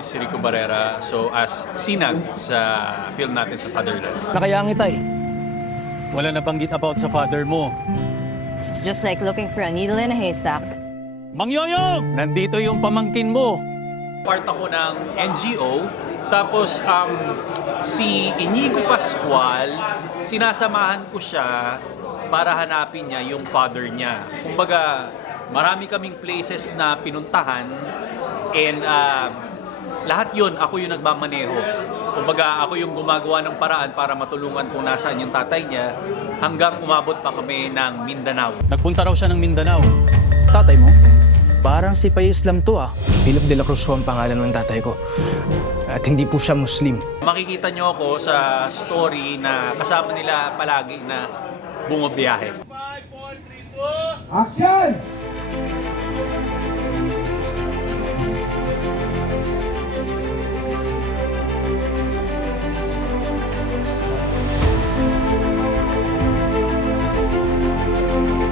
is Rico Barrera. So as Sinag sa film natin sa Fatherland. Nakayangit ay. Wala nabanggit about sa father mo. It's just like looking for a needle in a haystack. Mang Yoyong! Nandito yung pamangkin mo. Part ako ng NGO. Tapos si Inigo Pascual, sinasamahan ko siya para hanapin niya yung father niya. Kumbaga, marami kaming places na pinuntahan and lahat yun, ako yung nagmamaneho. Kumbaga, ako yung gumagawa ng paraan para matulungan kung nasaan yung tatay niya hanggang umabot pa kami ng Mindanao. Nagpunta raw siya ng Mindanao. Tatay mo? Parang si Pay Islam to ah. Philip de la Cruz ang pangalan ng tatay ko. At hindi po siya Muslim. Makikita nyo ako sa story na kasama nila palagi na bumabiyahe. 5, 4, 3, 2... Action!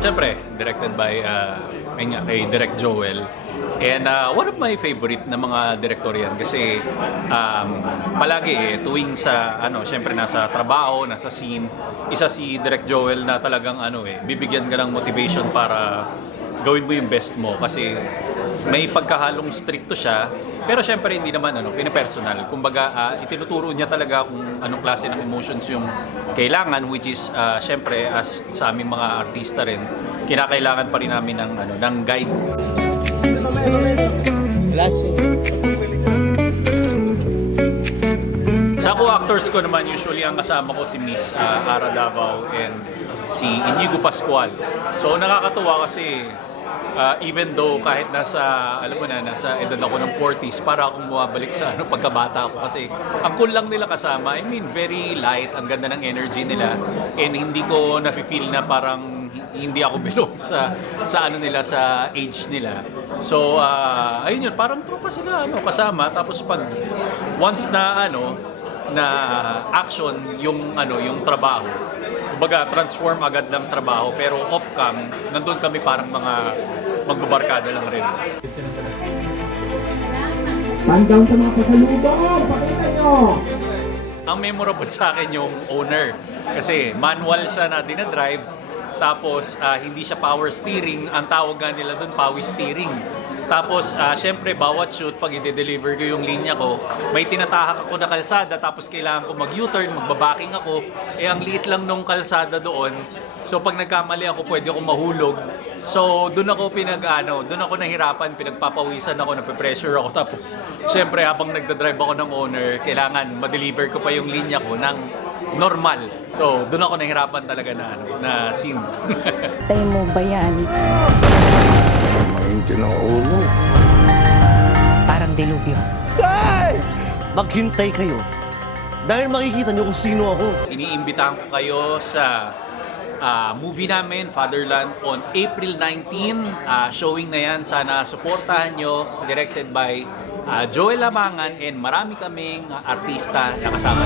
Siyempre, directed by kay Direk Joel. And one of my favorite na mga direktor yan kasi palagi tuwing sa siyempre nasa trabaho, nasa scene, isa si Direk Joel na talagang bibigyan ka ng motivation para gawin mo yung best mo kasi may pagkahalong stricto siya pero siyempre hindi naman pinapersonal. Kumbaga itinuturo niya talaga kung anong klase ng emotions yung kailangan, which is siyempre as sa aming mga artista rin kinakailangan pa rin namin ng guide. Sa co-actors ko naman, usually ang kasama ko si Miss Ara Davao and si Inigo Pascual. So nakakatuwa kasi even though kahit nasa edad ako ng 40s, para akong bumabalik sa pagkabata ako kasi ang cool lang nila kasama. I mean, very light, ang ganda ng energy nila and hindi ko nafe-feel na parang hindi ako belong sa nila, sa age nila. So ayun yun, parang tropa sila kasama tapos pag once na na action yung trabaho. Kumbaga transform agad ng trabaho pero off cam nandun kami parang mga magbabarkada lang rin. Countdown sa mga pasalubong! Pakita nyo! Ang memorable sa akin yung owner kasi manual siya na dinadrive tapos hindi siya power steering, ang tawag nga nila doon power steering. Tapos syempre bawat shoot pag i-deliver ko yung linya ko, may tinatahak ako na kalsada tapos kailangan ko mag-U-turn, magbabaking ako. Ang liit lang nung kalsada doon. So pag nagkamali ako, pwede akong mahulog. So doon ako doon ako nahirapan, pinagpapawisan ako, nape-pressure ako. Tapos syempre habang nagda-drive ako ng owner, kailangan ma-deliver ko pa yung linya ko ng normal. So doon ako nahirapan talaga na scene. Tayo mo bayani. Maintin ang ulo. Parang delubyo. Tay! Maghintay kayo. Dahil makikita niyo kung sino ako. Iniimbitahan ko kayo sa movie namin, Fatherland, on April 19. Showing na yan. Sana supportahan nyo. Directed by Joel Lamangan and marami kaming artista na kasama.